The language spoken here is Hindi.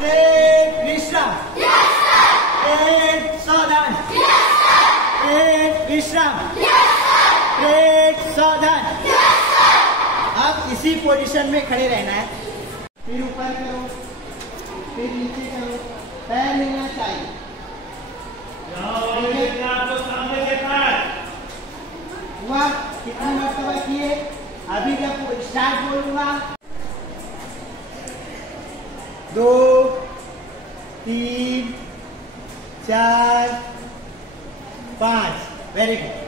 ब्रेक विश्राम। ब्रेक सावधान। ब्रेक विश्राम। ब्रेक सावधान। अब इसी पोजीशन में खड़े रहना है। फिर ऊपर करो, फिर नीचे करो, पैर लेना चाहिए। आपको सामने देखना है। हुआ कितनी मरतबा किए? अभी जब स्टार्ट बोलूंगा 2 3 4 5। Very good.